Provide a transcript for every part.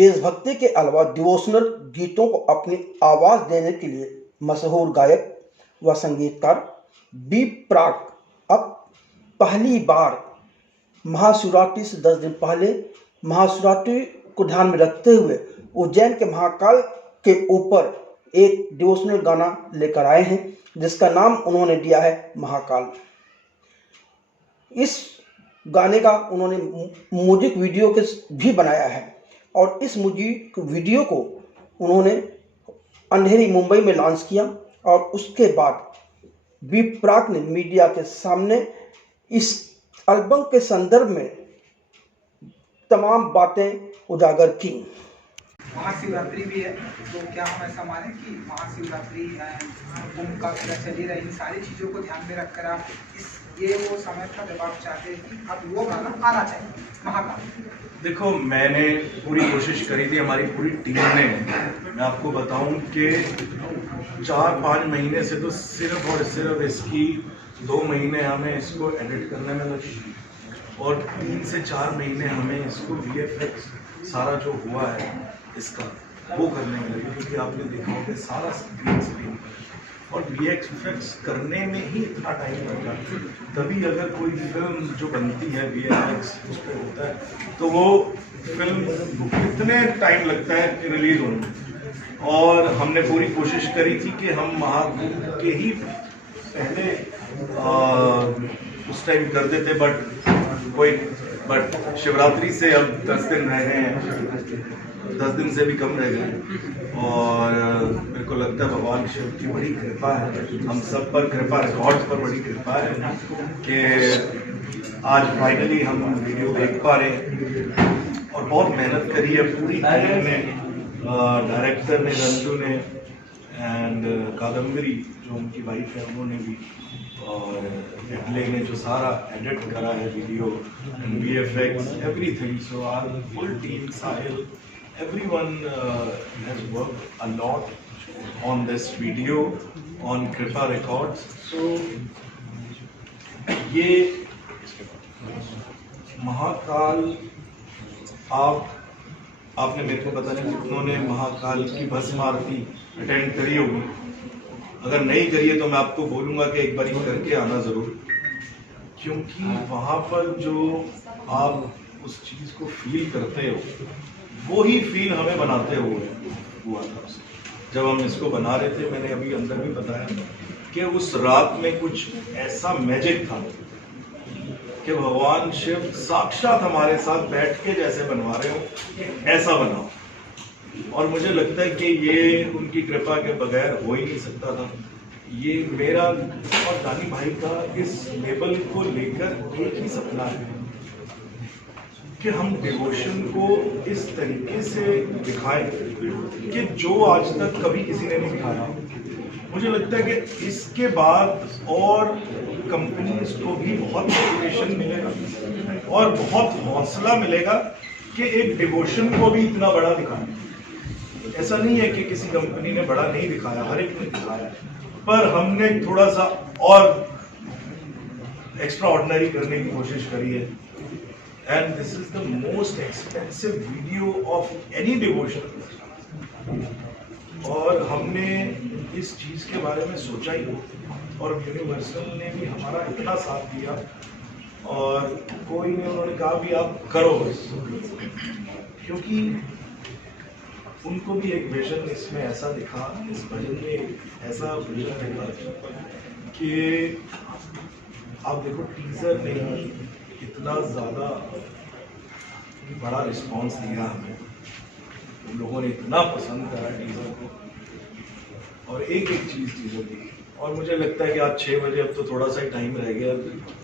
देशभक्ति के अलावा डिवोशनल गीतों को अपनी आवाज़ देने के लिए मशहूर गायक व संगीतकार बी प्राक अब पहली बार महाशिवरात्रि से 10 दिन पहले महाशिवरात्रि को ध्यान में रखते हुए उज्जैन के महाकाल के ऊपर एक डिवोशनल गाना लेकर आए हैं, जिसका नाम उन्होंने दिया है महाकाल। इस गाने का उन्होंने म्यूजिक वीडियो के भी बनाया है और इस म्यूजिक वीडियो को उन्होंने अंधेरी मुंबई में लॉन्च किया और उसके बाद बी प्राक ने मीडिया के सामने इस एल्बम के संदर्भ में तमाम बातें उजागर की। महाशिवरात्रि भी है, तो क्या हम ऐसा माने कि महाशिवरात्रि कुंभ का मेला चल ही रहा है, इन सारी चीज़ों को ध्यान में रखकर आप ये वो समय था जब आप चाहते हैं कि अब वो गाना आना चाहिए महाकाल? देखो, मैंने पूरी कोशिश करी थी, हमारी पूरी टीम ने। मैं आपको बताऊं कि 4-5 महीने से तो सिर्फ और सिर्फ इसकी 2 महीने हमें इसको एडिट करने में लगी और 3 से 4 महीने हमें इसको VFX सारा जो हुआ है इसका वो करने में लगे, क्योंकि आपने देखा होगा सारा स्क्रीन और VFX करने में ही इतना टाइम लगता है। तभी अगर कोई फिल्म जो बनती है VFX उस पर होता है तो वो फिल्म कितने टाइम लगता है कि रिलीज होने में। और हमने पूरी कोशिश करी थी कि हम महाकुंभ के ही पहले उस टाइम कर देते, बट शिवरात्रि से अब 10 दिन रह गए हैं, 10 दिन से भी कम रह गए और मेरे को लगता है भगवान शिव की बड़ी कृपा है, हम सब पर कृपा, रिकॉर्ड्स पर बड़ी कृपा है कि आज फाइनली हम वीडियो देख पा रहे हैं। और बहुत मेहनत करी है पूरी टीम ने, डायरेक्टर ने, रंजू ने एंड कादम्बरी जो उनकी वाइफ है उन्होंने भी, और एडले ने जो सारा एडिट करा है video and VFX everything. So our full team, Sahil, everyone has worked a lot on this video on Kripa Records. So ये महाकाल आपने मेरे को पता नहीं कितनों ने महाकाल की भस्म आरती अटेंड करी होगी। अगर नहीं करी है तो मैं आपको बोलूँगा कि एक बार करके आना ज़रूर, क्योंकि वहाँ पर जो आप उस चीज़ को फील करते हो वो ही फील हमें बनाते हुए हुआ था। जब हम इसको बना रहे थे, मैंने अभी अंदर भी बताया कि उस रात में कुछ ऐसा मैजिक था कि भगवान शिव साक्षात हमारे साथ बैठ के जैसे बनवा रहे हो ऐसा बनाओ। और मुझे लगता है कि ये उनकी कृपा के बगैर हो ही नहीं सकता था। ये मेरा और दानी भाई का इस लेवल को लेकर एक ही सपना है कि हम डिवोशन को इस तरीके से दिखाएं कि जो आज तक कभी किसी ने नहीं दिखाया। मुझे लगता है कि इसके बाद और कंपनीज को भी बहुत मोटिवेशन मिलेगा और बहुत हौसला मिलेगा कि एक डिवोशन को भी इतना बड़ा दिखाएं। ऐसा नहीं है कि किसी कंपनी ने बड़ा नहीं दिखाया, हर एक ने दिखाया, पर हमने थोड़ा सा और एक्स्ट्रा ऑर्डिनरी करने की कोशिश करी है। And this is the most expensive video of any devotion। और हमने इस चीज़ के बारे में सोचा ही और यूनिवर्सल ने भी हमारा इतना साथ दिया और कोई ने उन्होंने कहा भी आप करो बस, क्योंकि उनको भी एक विजन इसमें ऐसा दिखा, इस भजन में ऐसा विजन दिखा कि आप देखो टीजर ने इतना ज़्यादा बड़ा रिस्पांस दिया हमें, उन लोगों ने इतना पसंद करा टीजर को और एक चीज़ टीजर की। और मुझे लगता है कि आज 6 बजे, अब तो थोड़ा सा ही टाइम रह गया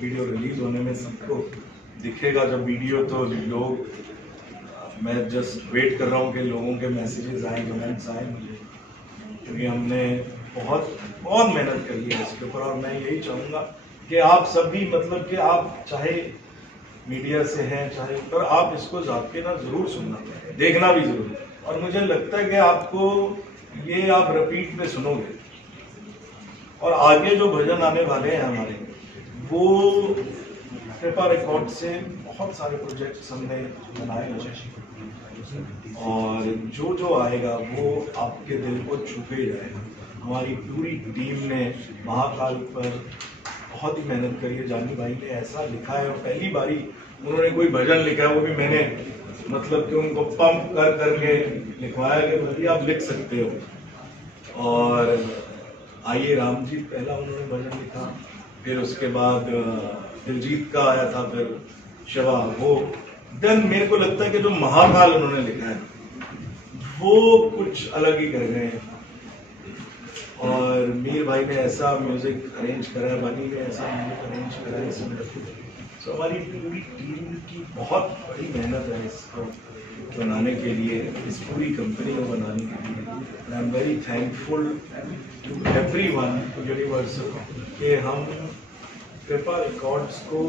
वीडियो रिलीज होने में, सबको दिखेगा जब वीडियो। तो लोग, मैं जस्ट वेट कर रहा हूँ कि लोगों के मैसेजेस आए, कमेंट्स आए मुझे, क्योंकि हमने बहुत मेहनत करी है इसके ऊपर। और मैं यही चाहूँगा कि आप सभी, मतलब कि आप चाहे मीडिया से हैं चाहे, पर आप इसको जाके ना ज़रूर सुनना, देखना भी ज़रूर। और मुझे लगता है कि आपको ये आप रिपीट में सुनोगे। और आगे जो भजन आने वाले हैं हमारे, वो कृपा रिकॉर्ड से बहुत सारे प्रोजेक्ट्स हमने बनाए हैं और जो जो आएगा वो आपके दिल को छू के जाएगा। हमारी पूरी टीम ने महाकाल पर बहुत ही मेहनत करी है। जानी भाई ने ऐसा लिखा है, और पहली बारी उन्होंने कोई भजन लिखा है, वो भी मैंने मतलब कि उनको पंप कर करके लिखवाया कि भाई आप लिख सकते हो। और आइए राम जी पहला उन्होंने भजन लिखा, फिर उसके बाद दिलजीत का आया था, फिर शिवा, वो देन मेरे को लगता है कि जो महाकाल उन्होंने लिखा है वो कुछ अलग ही कर गए हैं। और मीर भाई ने ऐसा म्यूजिक अरेंज करा है, बनी ने ऐसा म्यूजिक अरेंज करा है इसमें। तो हमारी पूरी टीम की बहुत बड़ी मेहनत है इसको बनाने के लिए, इस पूरी कंपनी को बनाने के लिए। I am very thankful to everyone universal कि हम कृपा रिकॉर्ड्स को,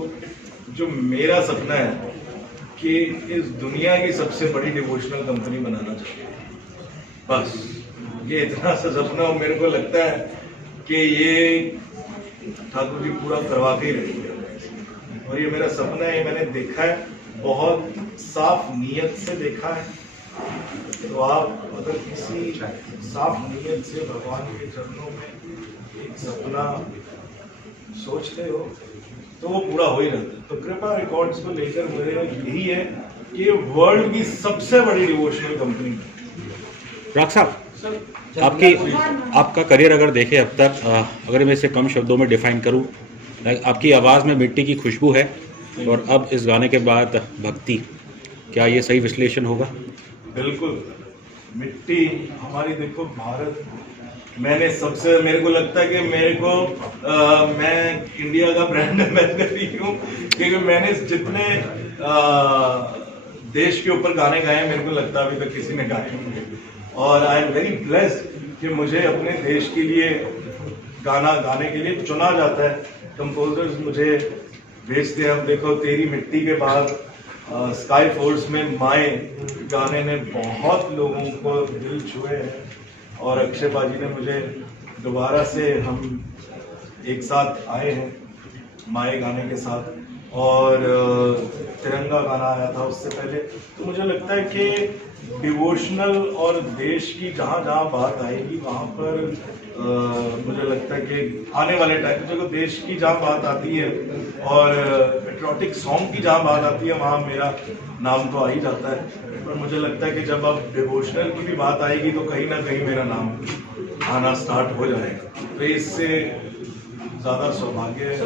जो मेरा सपना है कि इस दुनिया की सबसे बड़ी डिवोशनल कंपनी बनाना चाहिए, बस ये इतना सा सपना हो। मेरे को लगता है कि ये ठाकुर जी पूरा करवा के ही रहेंगे, और ये मेरा सपना है, मैंने देखा है, बहुत साफ नीयत से देखा है। तो आप अगर किसी साफ नीयत से भगवान के चरणों में एक सपना सोचते हो तो वो पूरा हो ही रहता है। तो कृपा रिकॉर्ड्स को लेकर मेरा यही है कि वर्ल्ड की सबसे बड़ी डिवोशनल कंपनी। राग साहब, आपका करियर अगर देखें अब तक, अगर मैं इसे कम शब्दों में डिफाइन करूं, आपकी आवाज़ में मिट्टी की खुशबू है, और अब इस गाने के बाद भक्ति, क्या ये सही विश्लेषण होगा? बिल्कुल, मिट्टी हमारी, देखो भारत, मैंने सबसे, मेरे को लगता है कि मेरे को मैं इंडिया का ब्रांड एम्बेसडर ही हूँ, क्योंकि मैंने जितने देश के ऊपर गाने गाए मेरे को लगता है अभी तक किसी ने गाए नहीं। और आई एम वेरी ब्लेस्ड कि मुझे अपने देश के लिए गाना गाने के लिए चुना जाता है। कंपोजर्स मुझे भेजते हैं। अब देखो तेरी मिट्टी के बाद स्काई फोर्स में माए गाने ने बहुत लोगों को दिल छुए हैं, और अक्षय बाजी ने मुझे दोबारा से, हम एक साथ आए हैं माए गाने के साथ, और तिरंगा गाना आया था उससे पहले। तो मुझे लगता है कि डिवोशनल और देश की जहाँ जहाँ बात आएगी वहाँ पर मुझे लगता है कि आने वाले टाइम में देश की जहाँ बात आती है और पेट्रियोटिक सॉन्ग की जहाँ बात आती है वहाँ मेरा नाम तो आ ही जाता है। पर मुझे लगता है कि जब अब डिवोशनल की भी बात आएगी तो कहीं ना कहीं मेरा नाम आना स्टार्ट हो जाएगा। तो इससे ज़्यादा सौभाग्य है।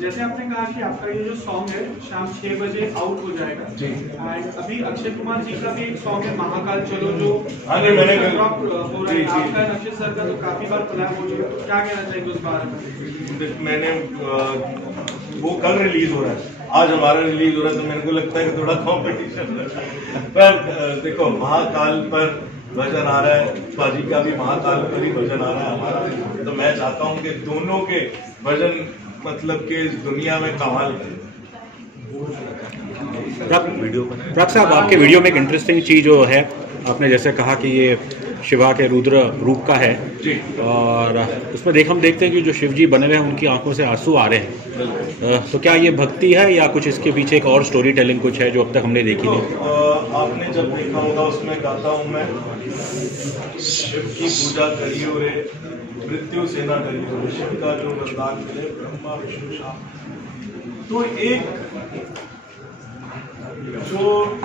जैसे आपने कहा कि आपका ये जो सॉन्ग है शाम 6 बजे आउट हो जाएगा जी, एंड अभी अक्षय कुमार जी का भी एक सॉन्ग है महाकाल चलो, जो मैंने ड्रॉप हो रहा है। आपका अक्षय सर का तो काफी बार कोलैब हो चुका है, क्या कहना चाहिए उस बारे में? मैंने वो कल रिलीज हो रहा है, आज हमारा रिलीज हो रहा है, तो मेरे को लगता है कि थोड़ा कॉम्पिटिशन। पर देखो महाकाल पर भजन आ रहा है, बाजी का भी महाकाल पर ही भजन आ रहा है हमारा। तो मैं चाहता हूँ कि दोनों के भजन मतलब कि इस दुनिया में कमाल है। राग साहब, आपके वीडियो में एक इंटरेस्टिंग चीज़ जो है, आपने जैसे कहा कि ये शिवा के रुद्र रूप का है जी, और उसमें हम देखते हैं कि जो शिव जी बने हुए हैं उनकी आंखों से आंसू आ रहे हैं। तो क्या ये भक्ति है या कुछ इसके पीछे एक और स्टोरी टेलिंग कुछ है जो अब तक हमने देखी नहीं? आपने जब देखा होगा उसमें गाता हूँ मैं, शिव की पूजा करियो रे, मृत्यु से न डरियो रे, शिव का जो वरदान मिले ब्रह्मा विष्णु शाम। तो एक जो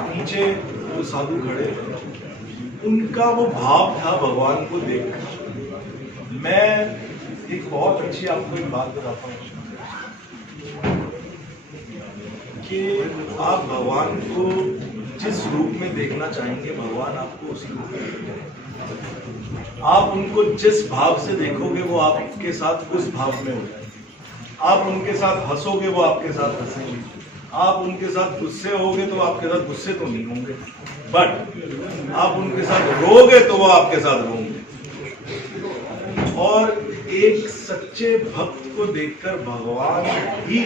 नीचे वो साधु खड़े हैं, उनका वो भाव था भगवान को देखकर। मैं एक बहुत अच्छी आपको एक बात बताता हूँ कि आप भगवान को जिस रूप में देखना चाहेंगे भगवान आपको उसी रूप में देखेंगे। आप उनको जिस भाव से देखोगे वो आपके साथ उस भाव में हो जाएंगे। आप उनके साथ हंसोगे वो आपके साथ हंसेंगे। आप उनके साथ गुस्से होगे तो आपके साथ गुस्से तो नहीं होंगे, बट आप उनके साथ रोगे तो वो आपके साथ रोंगे। और एक सच्चे भक्त को देखकर भगवान ही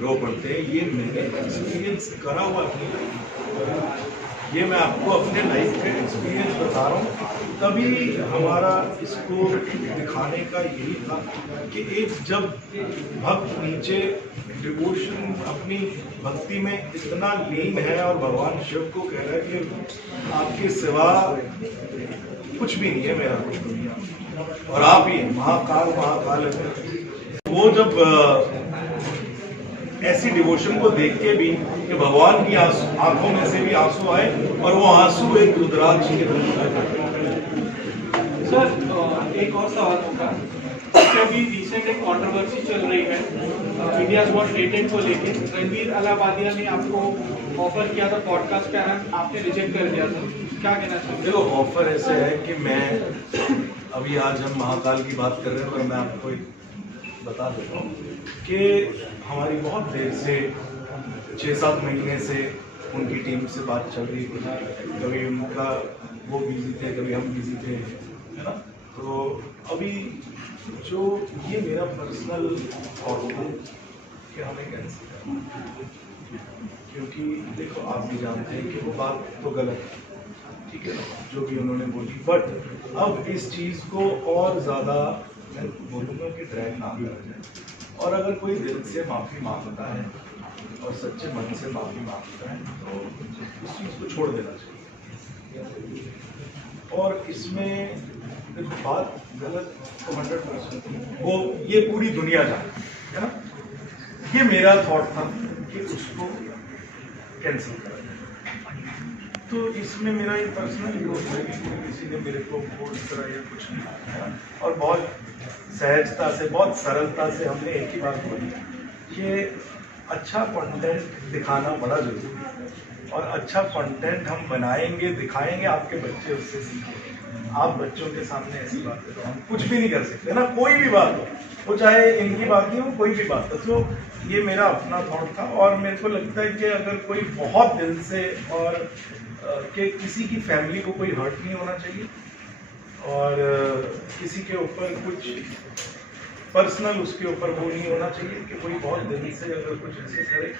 रो पड़ते हैं। ये मैंने एक्सपीरियंस करा हुआ नहीं, ये मैं आपको अपने लाइफ का एक्सपीरियंस बता रहा हूँ। तभी हमारा इसको दिखाने का यही था कि एक जब भक्त नीचे डिवोशन अपनी भक्ति में इतना लीन है और भगवान शिव को कह रहा है कि आपके सिवा कुछ भी नहीं है मेरा कुछ दुनिया और आप ही हैं, महाकाल महाकाल है। वो जब ऐसी डिवोशन को देख के भी कि भगवान की आंखों में से भी आंसू आए और वो आंसू एक रुद्राक्ष के तरफ। सर एक और सवाल होगा, अभी रिसेंट एक कंट्रोवर्सी चल रही है इंडिया गॉट रेटेड को लेके। रणवीर अलाहाबादिया ने आपको ऑफर किया था पॉडकास्ट का, आपने रिजेक्ट कर दिया था, क्या कहना चाहिए? देखो ऑफर ऐसे है कि मैं अभी आज हम महाकाल की बात कर रहे हैं, पर मैं आपको एक बता देता हूँ कि हमारी बहुत देर से 6-7 महीने से उनकी टीम से बात चल रही थी। कभी उनका वो बिजी थे, कभी हम बिजी थे, है ना। तो अभी जो ये मेरा पर्सनल थॉट था कि हमें कैंसिल करना, क्योंकि देखो आप भी जानते हैं कि वो बात तो गलत है, ठीक है ना, जो भी उन्होंने बोली। बट अब इस चीज़ को और ज़्यादा मैं बोलूँगा कि ड्रैग ना करा जाए, और अगर कोई दिल से माफ़ी मांगता है और सच्चे मन से माफ़ी मांगता है तो इस चीज़ को छोड़ देना चाहिए। और इसमें देखो बात गलत तो 100% वो ये पूरी दुनिया जाने, है ना। ये मेरा थॉट था कि उसको कैंसिल करा जाए। तो इसमें मेरा एक पर्सनल यूज है कि किसी ने मेरे को फोर्स करा या कुछ नहीं, है ना। और बहुत सहजता से, बहुत सरलता से हमने एक ही बात बोली कि अच्छा कंटेंट दिखाना बड़ा जरूरी है, और अच्छा कंटेंट हम बनाएंगे, दिखाएंगे, आपके बच्चे उससे सीखेंगे। आप बच्चों के सामने ऐसी बातें तो हम कुछ भी नहीं कर सकते ना, कोई भी बात हो, वो चाहे इनकी बात नहीं हो, कोई भी बात हो। तो ये मेरा अपना थॉट था, और मेरे को लगता है कि अगर कोई बहुत दिल से और कि किसी की फैमिली को कोई हर्ट नहीं होना चाहिए, और किसी के ऊपर कुछ पर्सनल उसके ऊपर वो नहीं होना चाहिए कि कोई बहुत दिल से अगर कुछ ऐसे करे,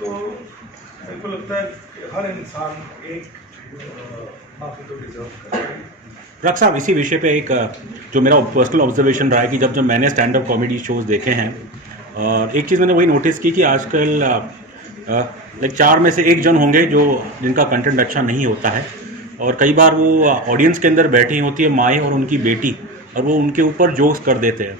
तो मेरे को लगता है कि हर इंसान एक माफ़ी तो डिजर्व करता है। रख साहब, इसी विषय पे एक जो मेरा पर्सनल ऑब्जर्वेशन रहा है कि जब मैंने स्टैंड अप कॉमेडी शोज़ देखे हैं, और एक चीज़ मैंने वही नोटिस की कि आजकल लाइक 4 में से 1 जन होंगे जिनका कंटेंट अच्छा नहीं होता है, और कई बार वो ऑडियंस के अंदर बैठी होती है माएँ और उनकी बेटी, और वो उनके ऊपर जोक्स कर देते हैं।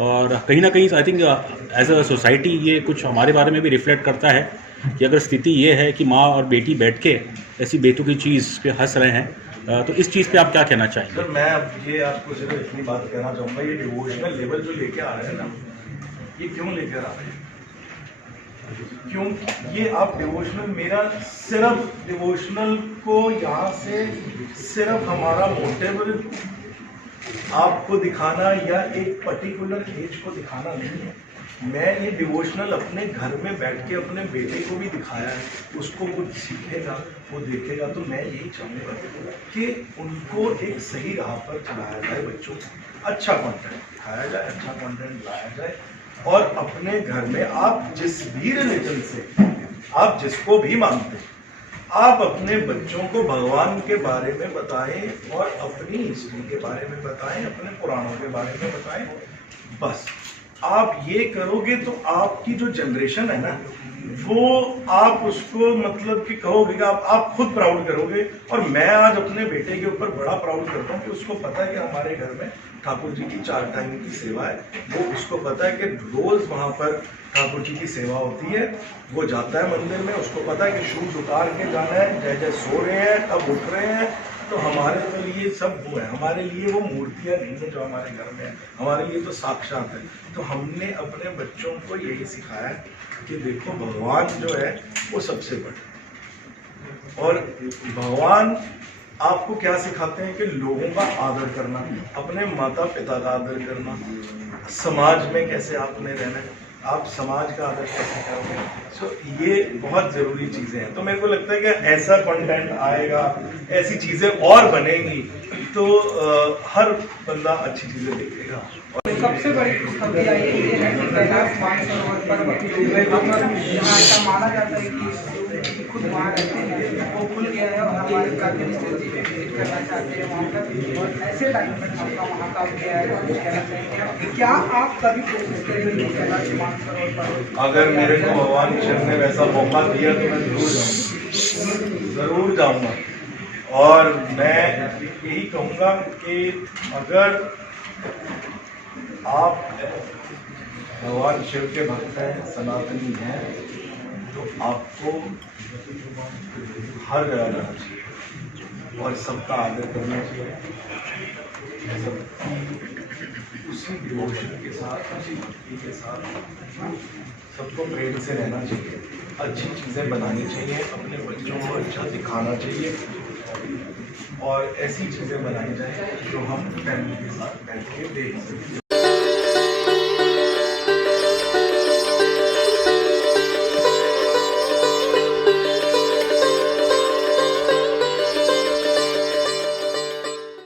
और कहीं ना कहीं I think as a society ये कुछ हमारे बारे में भी रिफ्लेक्ट करता है कि अगर स्थिति ये है कि माँ और बेटी बैठ के ऐसी बेतुकी चीज़ पे हंस रहे हैं, तो इस चीज़ पे आप क्या कहना चाहेंगे? सर मैं अब ये आपको सिर्फ इतनी बात कहना चाहूँगा, ये डिवोशनल लेवल जो लेके आ रहे हैं ना, ये क्यों लेकर आ रहे हैं? क्योंकि ये आप डिवोशनल, मेरा सिर्फ डिवोशनल को यहाँ से सिर्फ हमारा मोटिव आपको दिखाना या एक पर्टिकुलर एज को दिखाना नहीं है। मैं ये डिवोशनल अपने घर में बैठ के अपने बेटे को भी दिखाया है, उसको कुछ सीखेगा, वो देखेगा, तो मैं यही चाहूँगा कि उनको एक सही राह पर चलाया जाए, बच्चों को अच्छा कंटेंट दिखाया जाए, अच्छा कंटेंट लाया जाए, और अपने घर में आप जिस भी रिलीजन से, आप जिसको भी मानते हैं, आप अपने बच्चों को भगवान के बारे में बताएं और अपनी हिस्ट्री के बारे में बताएं, अपने पुराणों के बारे में बताएं। बस आप ये करोगे तो आपकी जो जनरेशन है ना, वो आप उसको मतलब कि कहोगे कि आप खुद प्राउड करोगे। और मैं आज अपने बेटे के ऊपर बड़ा प्राउड करता हूँ कि उसको पता है कि हमारे घर में ठाकुर जी की 4 टाइम की सेवा है। वो उसको पता है कि रोज वहाँ पर ठाकुर जी की सेवा होती है, वो जाता है मंदिर में, उसको पता है कि शूज उतार के जाना है, जय जय सो रहे हैं तब उठ रहे हैं। तो हमारे तो लिए सब वो है, हमारे लिए वो मूर्तियाँ नहीं है जो हमारे घर में है, हमारे लिए तो साक्षात है। तो हमने अपने बच्चों को यही सिखाया है कि देखो भगवान जो है वो सबसे बड़ा, और भगवान आपको क्या सिखाते हैं कि लोगों का आदर करना, अपने माता पिता का आदर करना, समाज में कैसे आपने रहना है, आप समाज का आदर कैसे करोगे। सो ये बहुत ज़रूरी चीज़ें हैं। तो मेरे को लगता है कि ऐसा कंटेंट आएगा, ऐसी चीज़ें और बनेंगी, तो हर बंदा अच्छी चीज़ें देखेगा। सबसे बड़ी खुशखबरी आई ये है कि कैलाश मानसरोवर पर ऐसा माना जाता है कि खुद वहाँ रहते हैं वो खुल गया है और हमारे प्राइम मिनिस्टर जी भी विजिट करना चाहते हैं वहाँ पर, और ऐसे टाइम में आपका वहाँ का गया है कुछ कहना चाहेंगे? क्या आप कभी कोशिश करेंगे कि कैलाश मानसरोवर पर अगर मेरे को भगवान ईश्वर ने वैसा मौका दिया तो मैं जरूर जाऊंगा, जरूर जाऊंगा। और मैं यही कहूँगा कि अगर आप भगवान शिव के भक्त हैं, सनातनी हैं, तो आपको हर जगह जाना चाहिए और सबका आदर करना चाहिए, उसी डिवोशन के साथ, उसी भक्ति के साथ सबको प्रेम से रहना चाहिए, अच्छी चीज़ें बनानी चाहिए, अपने बच्चों को अच्छा दिखाना चाहिए और ऐसी चीज़ें बनानी चाहिए जो हम फैमिली के साथ बैठ के देख सकें।